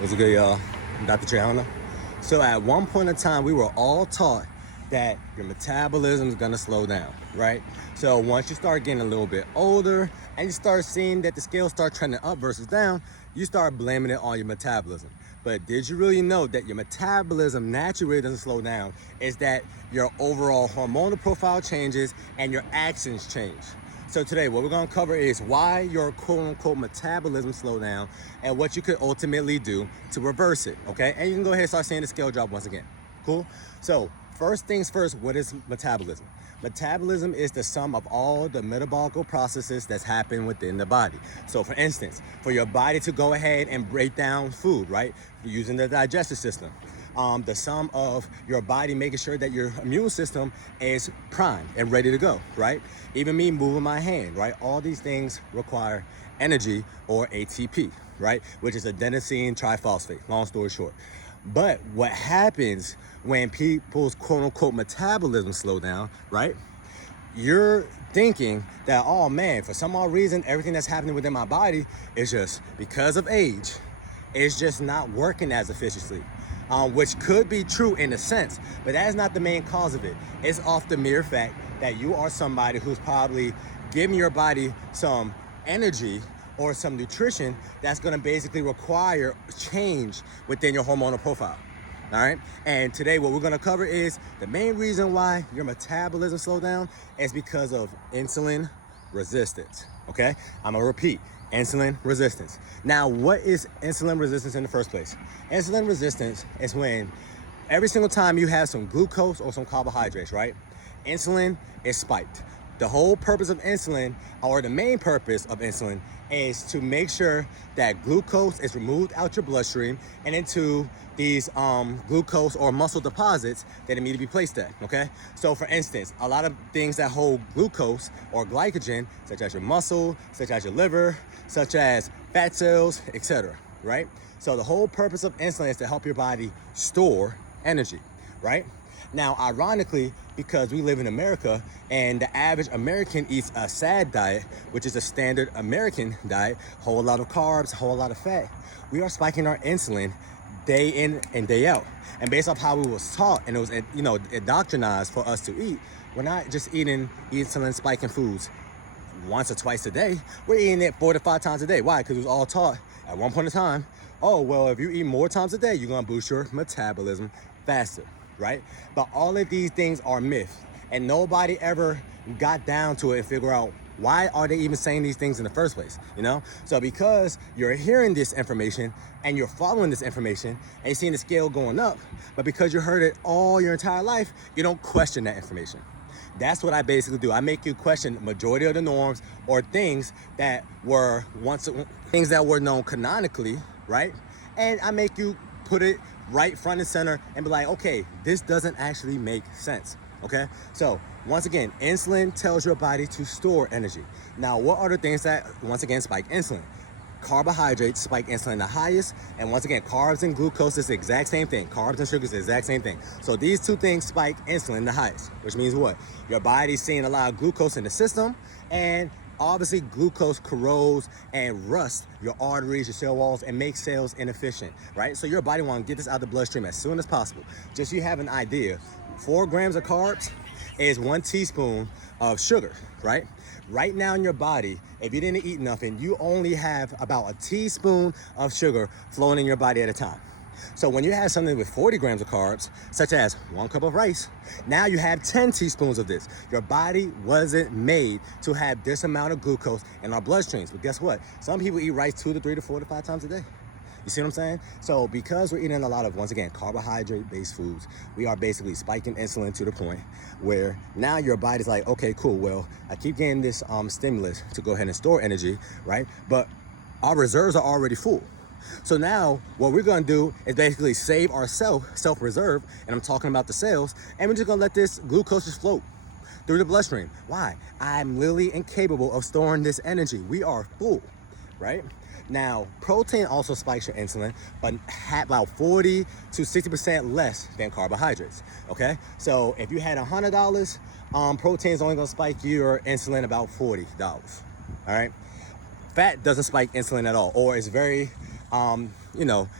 What's good, y'all? I'm Dr. Trehunna. So at one point in time, we were all taught that your metabolism is gonna slow down, right? So once you start getting a little bit older and you start seeing that the scales start trending up versus down, you start blaming it on your metabolism. But did you really know that your metabolism naturally doesn't slow down? It's that your overall hormonal profile changes and your actions change. So today, what we're gonna cover is why your quote-unquote metabolism slow down and what you could ultimately do to reverse it, okay? And you can go ahead and start seeing the scale drop once again. Cool? So first things first, what is metabolism? Metabolism is the sum of all the metabolic processes that's happening within the body. So for instance, for your body to go ahead and break down food, right? Using the digestive system. The sum of your body making sure that your immune system is primed and ready to go, right? Even me moving my hand, right? All these things require energy, or ATP, right? Which is adenosine triphosphate, long story short. But what happens when people's quote unquote metabolism slow down, right? You're thinking that, oh man, for some odd reason, everything that's happening within my body is just because of age, it's just not working as efficiently. Which could be true in a sense, but that is not the main cause of it. It's off the mere fact that you are somebody who's probably giving your body some energy or some nutrition that's gonna basically require change within your hormonal profile. All right, and today what we're gonna cover is the main reason why your metabolism slow down is because of insulin resistance. Okay, I'm gonna repeat. Insulin resistance. Now, what is insulin resistance in the first place? Insulin resistance is when every single time you have some glucose or some carbohydrates, right? Insulin is spiked. The whole purpose of insulin, or the main purpose of insulin, is to make sure that glucose is removed out your bloodstream and into these glucose or muscle deposits that it need to be placed at, okay? So for instance, a lot of things that hold glucose or glycogen, such as your muscle, such as your liver, such as fat cells, etc., right? So the whole purpose of insulin is to help your body store energy, right? Now, ironically, because we live in America and the average American eats a SAD diet, which is a standard American diet, whole lot of carbs, whole lot of fat, we are spiking our insulin day in and day out. And based off how we was taught and it was, indoctrinized for us to eat, we're not just eating insulin spiking foods once or twice a day. We're eating it 4 to 5 times a day. Why? Because it was all taught at one point in time, oh, well, if you eat more times a day, you're gonna boost your metabolism faster, right? But all of these things are myths, and nobody ever got down to it and figure out why are they even saying these things in the first place, So because you're hearing this information and you're following this information and you're seeing the scale going up, but because you heard it all your entire life, you don't question that information. That's what I basically do. I make you question the majority of the norms or things that were known canonically, right? And I make you put it right front and center and be like, okay, this doesn't actually make sense, okay? So once again, insulin tells your body to store energy. Now, what are the things that, once again, spike insulin? Carbohydrates spike insulin the highest, and once again, carbs and glucose is the exact same thing. Carbs and sugar is the exact same thing. So these two things spike insulin the highest, which means what? Your body's seeing a lot of glucose in the system, and obviously glucose corrodes and rusts your arteries, your cell walls, and makes cells inefficient, right? So your body wants to get this out of the bloodstream as soon as possible. Just so you have an idea, 4 grams of carbs is 1 teaspoon of sugar, right? Right now in your body, if you didn't eat nothing, you only have about a teaspoon of sugar flowing in your body at a time. So when you have something with 40 grams of carbs, such as 1 cup of rice, now you have 10 teaspoons of this. Your body wasn't made to have this amount of glucose in our bloodstreams. But guess what? Some people eat rice 2 to 3 to 4 to 5 times a day. You see what I'm saying? So because we're eating a lot of, once again, carbohydrate-based foods, we are basically spiking insulin to the point where now your body's like, okay, cool, well, I keep getting this stimulus to go ahead and store energy, right? But our reserves are already full. So now what we're gonna do is basically save our self-reserve, and I'm talking about the cells, and we're just gonna let this glucose just float through the bloodstream. Why? I'm literally incapable of storing this energy. We are full, right? Now, protein also spikes your insulin, but about 40 to 60% less than carbohydrates, okay? So if you had $100, protein is only gonna spike your insulin about $40, all right? Fat doesn't spike insulin at all, or it's very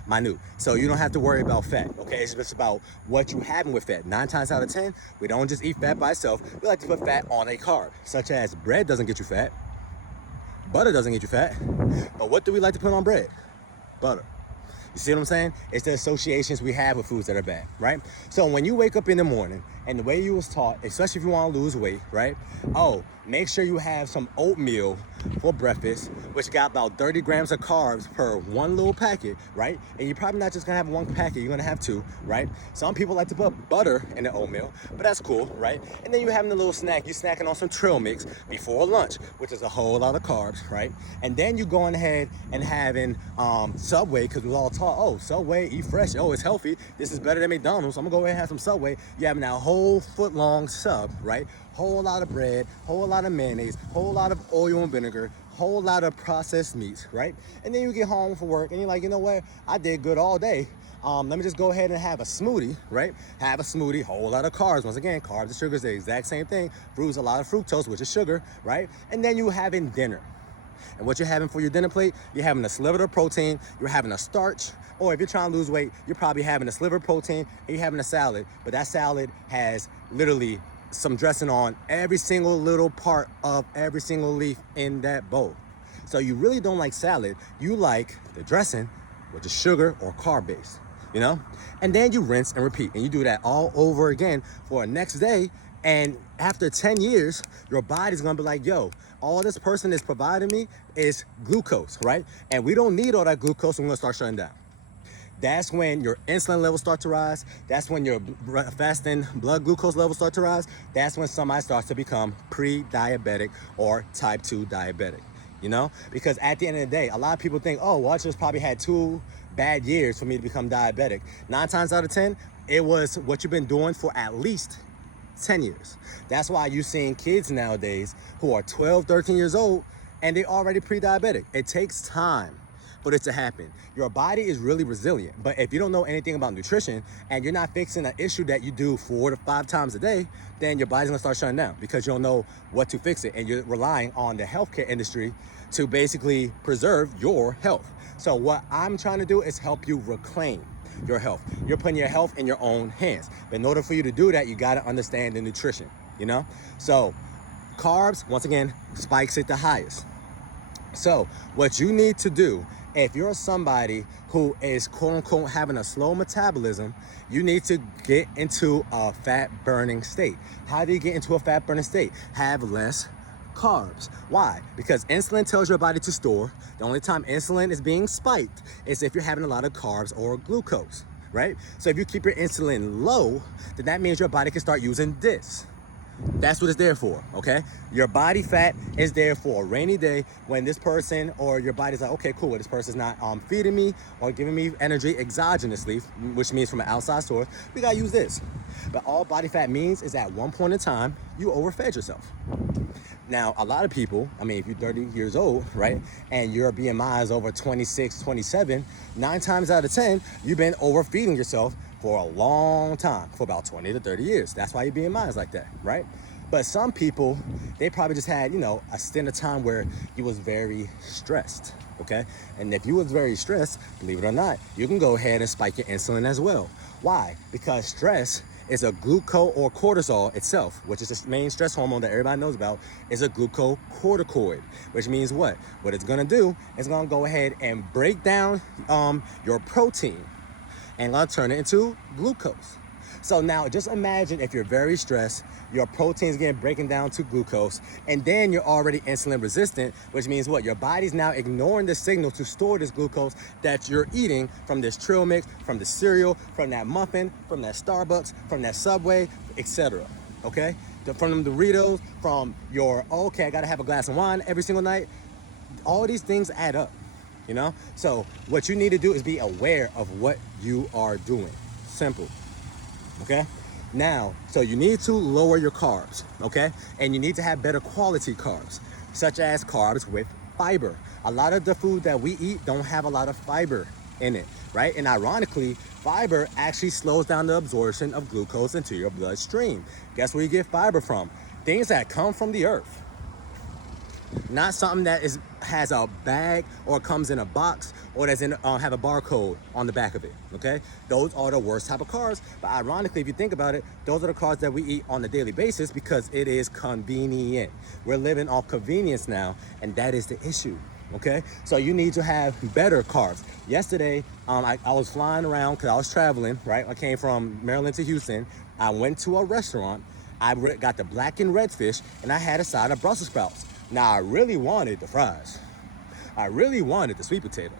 minute. So you don't have to worry about fat, okay? It's just about what you having with fat. 9 times out of 10, we don't just eat fat by itself. We like to put fat on a carb, such as bread doesn't get you fat, butter doesn't get you fat, but what do we like to put on bread? Butter. You see what I'm saying? It's the associations we have with foods that are bad, right? So when you wake up in the morning, and the way you was taught, especially if you want to lose weight, right? Oh, make sure you have some oatmeal for breakfast, which got about 30 grams of carbs per one little packet, right? And you're probably not just gonna have one packet, you're gonna have two, right? Some people like to put butter in the oatmeal, but that's cool, right? And then you having a little snack, you're snacking on some trail mix before lunch, which is a whole lot of carbs, right? And then you going ahead and having Subway, because we was all taught, oh, Subway, eat fresh, oh, it's healthy, this is better than McDonald's, so I'm gonna go ahead and have some Subway. You're having that whole foot-long sub, right? Whole lot of bread, whole lot of mayonnaise, whole lot of oil and vinegar, whole lot of processed meats, right? And then you get home from work and you're like, you know what? I did good all day. Let me just go ahead and have a smoothie, right? Have a smoothie, whole lot of carbs. Once again, carbs and sugars, the exact same thing. Fruits, a lot of fructose, which is sugar, right? And then you having dinner. And what you're having for your dinner plate, you're having a sliver of protein, you're having a starch, or if you're trying to lose weight, you're probably having a sliver of protein and you're having a salad, but that salad has literally some dressing on every single little part of every single leaf in that bowl. So you really don't like salad, you like the dressing, which is sugar or carb based, you know? And then you rinse and repeat, and you do that all over again for the next day. And after 10 years, your body's gonna be like, yo, all this person is providing me is glucose, right? And we don't need all that glucose, so we're gonna start shutting down. That's when your insulin levels start to rise. That's when your fasting blood glucose levels start to rise. That's when somebody starts to become pre-diabetic or type 2 diabetic, you know? Because at the end of the day, a lot of people think, oh, well, I just probably had 2 bad years for me to become diabetic. 9 times out of 10, it was what you've been doing for at least 10 years. That's why you're seeing kids nowadays who are 12, 13 years old and they already pre-diabetic. It takes time for it to happen. Your body is really resilient, but if you don't know anything about nutrition and you're not fixing an issue that you do 4 to 5 times a day, then your body's gonna start shutting down because you don't know what to fix it and you're relying on the healthcare industry to basically preserve your health. So what I'm trying to do is help you reclaim your health. You're putting your health in your own hands. But in order for you to do that, you got to understand the nutrition, you know? So carbs, once again, spikes at the highest. So what you need to do, if you're somebody who is quote unquote having a slow metabolism, you need to get into a fat burning state. How do you get into a fat burning state? Have less carbs. Why? Because insulin tells your body to store. The only time insulin is being spiked is if you're having a lot of carbs or glucose, right? So if you keep your insulin low, then that means your body can start using this. That's what it's there for, okay? Your body fat is there for a rainy day when this person or your body's like, okay, cool, this person's not feeding me or giving me energy exogenously, which means from an outside source, we gotta use this. But all body fat means is at one point in time, you overfed yourself. Now, a lot of people, I mean, if you're 30 years old, right, and your BMI is over 26, 27, 9 times out of 10, you've been overfeeding yourself for a long time, for about 20 to 30 years. That's why your BMI is like that, right? But some people, they probably just had, a stint of time where you was very stressed, okay? And if you was very stressed, believe it or not, you can go ahead and spike your insulin as well. Why? Because stress is a glucose or cortisol itself, which is the main stress hormone that everybody knows about, is a glucocorticoid, which means what? What it's gonna do is gonna go ahead and break down your protein and gonna turn it into glucose. So now just imagine if you're very stressed, your protein's getting breaking down to glucose, and then you're already insulin resistant, which means what? Your body's now ignoring the signal to store this glucose that you're eating from this trail mix, from the cereal, from that muffin, from that Starbucks, from that Subway, etc. Okay? From the Doritos, from your, okay, I gotta have a glass of wine every single night. All these things add up, So what you need to do is be aware of what you are doing. Simple. Okay? Now, so you need to lower your carbs, okay? And you need to have better quality carbs, such as carbs with fiber. A lot of the food that we eat don't have a lot of fiber in it, right? And ironically, fiber actually slows down the absorption of glucose into your bloodstream. Guess where you get fiber from? Things that come from the earth. Not something that has a bag or comes in a box or doesn't have a barcode on the back of it, okay? Those are the worst type of carbs. But ironically, if you think about it, those are the carbs that we eat on a daily basis because it is convenient. We're living off convenience now, and that is the issue. Okay, so you need to have better carbs. Yesterday, I was flying around because I was traveling, right? I came from Maryland to Houston. I went to a restaurant. I got the black and red fish, and I had a side of Brussels sprouts. Now, I really wanted the fries. I really wanted the sweet potato.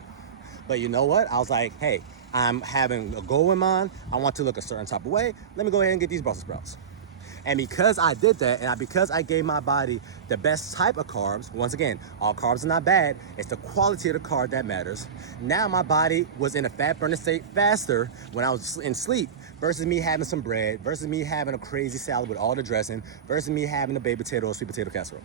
But you know what? I was like, hey, I'm having a goal in mind. I want to look a certain type of way. Let me go ahead and get these Brussels sprouts. And because I did that, and because I gave my body the best type of carbs, once again, all carbs are not bad, it's the quality of the carb that matters. Now my body was in a fat burning state faster when I was in sleep versus me having some bread, versus me having a crazy salad with all the dressing, versus me having a baked potato or sweet potato casserole.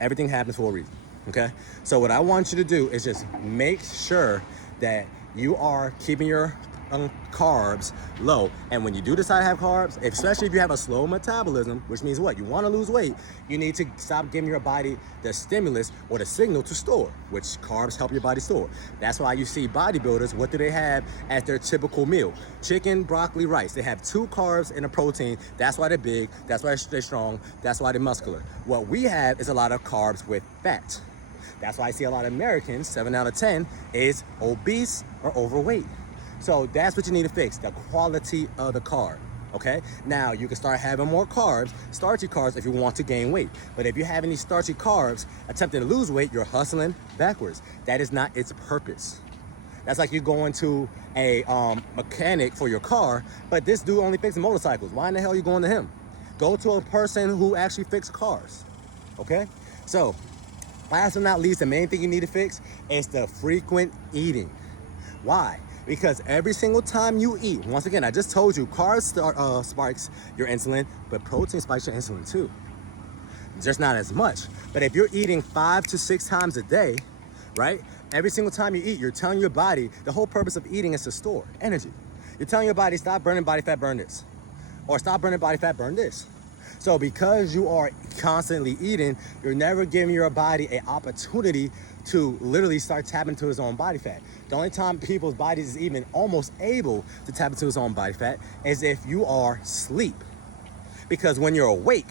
Everything happens for a reason, okay? So what I want you to do is just make sure that you are keeping your carbs low. And when you do decide to have carbs, especially if you have a slow metabolism, which means what? You want to lose weight, you need to stop giving your body the stimulus or the signal to store, which carbs help your body store. That's why you see bodybuilders, what do they have as their typical meal? Chicken, broccoli, rice. They have 2 carbs and a protein. That's why they're big. That's why they're strong. That's why they're muscular. What we have is a lot of carbs with fat. That's why I see a lot of Americans, 7 out of 10, is obese or overweight. So that's what you need to fix, the quality of the carb, okay? Now, you can start having more carbs, starchy carbs, if you want to gain weight. But if you're having these starchy carbs, attempting to lose weight, you're hustling backwards. That is not its purpose. That's like you going to a mechanic for your car, but this dude only fixes motorcycles. Why in the hell are you going to him? Go to a person who actually fixes cars, okay? So, last but not least, the main thing you need to fix is the frequent eating. Why? Because every single time you eat, once again, I just told you, carbs spikes your insulin, but protein spikes your insulin too. Just not as much. But if you're eating 5 to 6 times a day, right? Every single time you eat, you're telling your body, the whole purpose of eating is to store energy. You're telling your body, stop burning body fat, burn this. Or stop burning body fat, burn this. So because you are constantly eating, you're never giving your body an opportunity to literally start tapping into his own body fat. The only time people's bodies is even almost able to tap into his own body fat is if you are asleep. Because when you're awake,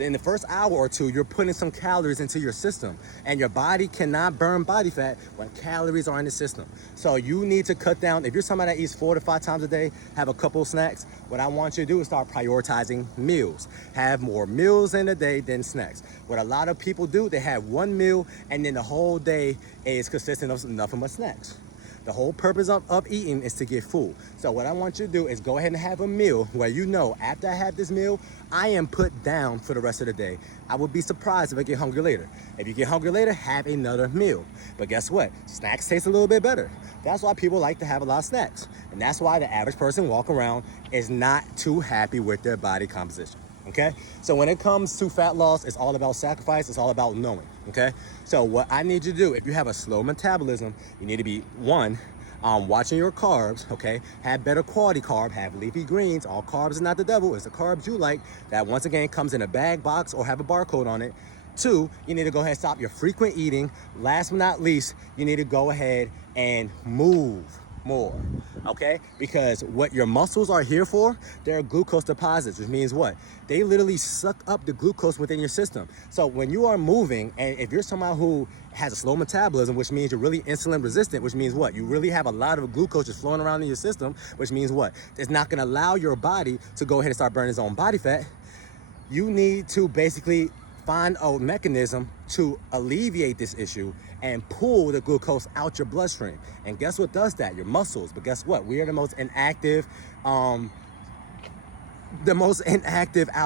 in the first hour or two, you're putting some calories into your system, and your body cannot burn body fat when calories are in the system. So you need to cut down. If you're somebody that eats 4 to 5 times a day, have a couple of snacks, what I want you to do is start prioritizing meals. Have more meals in a day than snacks. What a lot of people do, they have one meal, and then the whole day is consistent of nothing but snacks. The whole purpose of eating is to get full. So what I want you to do is go ahead and have a meal where you know, after I have this meal, I am put down for the rest of the day. I would be surprised if I get hungry later. If you get hungry later, have another meal. But guess what? Snacks taste a little bit better. That's why people like to have a lot of snacks. And that's why the average person walking around is not too happy with their body composition. Okay? So when it comes to fat loss, it's all about sacrifice. It's all about knowing. Okay? So what I need you to do, if you have a slow metabolism, you need to be, one, watching your carbs, okay? Have better quality carb, have leafy greens. All carbs is not the devil. It's the carbs you like that, once again, comes in a bag, box, or have a barcode on it. 2, you need to go ahead and stop your frequent eating. Last but not least, you need to go ahead and move more, okay? Because what your muscles are here for, they're glucose deposits, which means what? They literally suck up the glucose within your system. So when you are moving, and if you're someone who has a slow metabolism, which means you're really insulin resistant, which means what? You really have a lot of glucose just flowing around in your system, which means what? It's not gonna allow your body to go ahead and start burning its own body fat. You need to basically find a mechanism to alleviate this issue and pull the glucose out your bloodstream. And guess what does that? Your muscles. But guess what? We are the most inactive out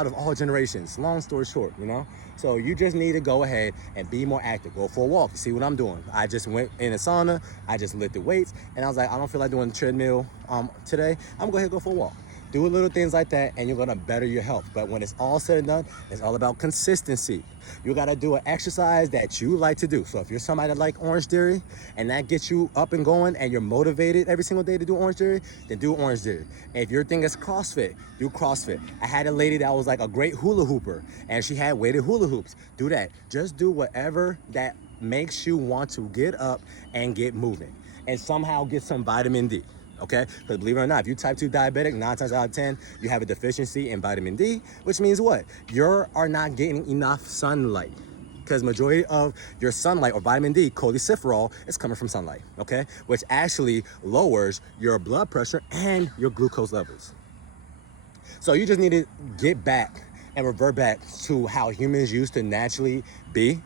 of all generations. Long story short, you know? So you just need to go ahead and be more active. Go for a walk. You see what I'm doing? I just went in a sauna. I just lifted weights. And I was like, I don't feel like doing the treadmill today. I'm going to go ahead and go for a walk. Do little things like that and you're gonna better your health. But when it's all said and done, it's all about consistency. You gotta do an exercise that you like to do. So if you're somebody that like Orange Theory and that gets you up and going and you're motivated every single day to do Orange Theory, then do Orange Theory. And if your thing is CrossFit, do CrossFit. I had a lady that was like a great hula hooper and she had weighted hula hoops. Do that. Just do whatever that makes you want to get up and get moving and somehow get some vitamin D. Okay, because believe it or not, if you type 2 diabetic, 9 times out of 10, you have a deficiency in vitamin D, which means what? You are not getting enough sunlight. Because majority of your sunlight or vitamin D, cholecalciferol, is coming from sunlight, okay? Which actually lowers your blood pressure and your glucose levels. So you just need to get back and revert back to how humans used to naturally be.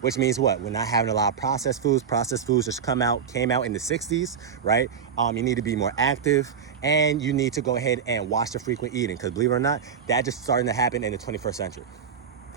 Which means what? We're not having a lot of processed foods. Processed foods just came out in the 60s, right? You need to be more active and you need to go ahead and watch the frequent eating because believe it or not, that just starting to happen in the 21st century.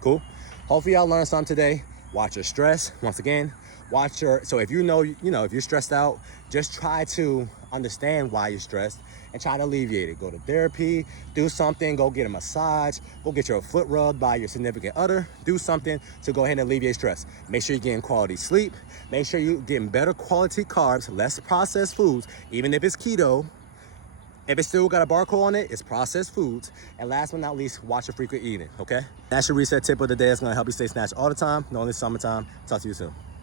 Cool? Hopefully y'all learned something today. Watch your stress. Once again, so if if you're stressed out, just try to understand why you're stressed and try to alleviate it. Go to therapy, do something, go get a massage, go get your foot rubbed by your significant other, do something to go ahead and alleviate stress. Make sure you're getting quality sleep, make sure you're getting better quality carbs, less processed foods, even if it's keto. If it's still got a barcode on it, it's processed foods. And last but not least, watch your frequent eating, okay? That's your reset tip of the day. It's gonna help you stay snatched all the time, not only summertime. Talk to you soon.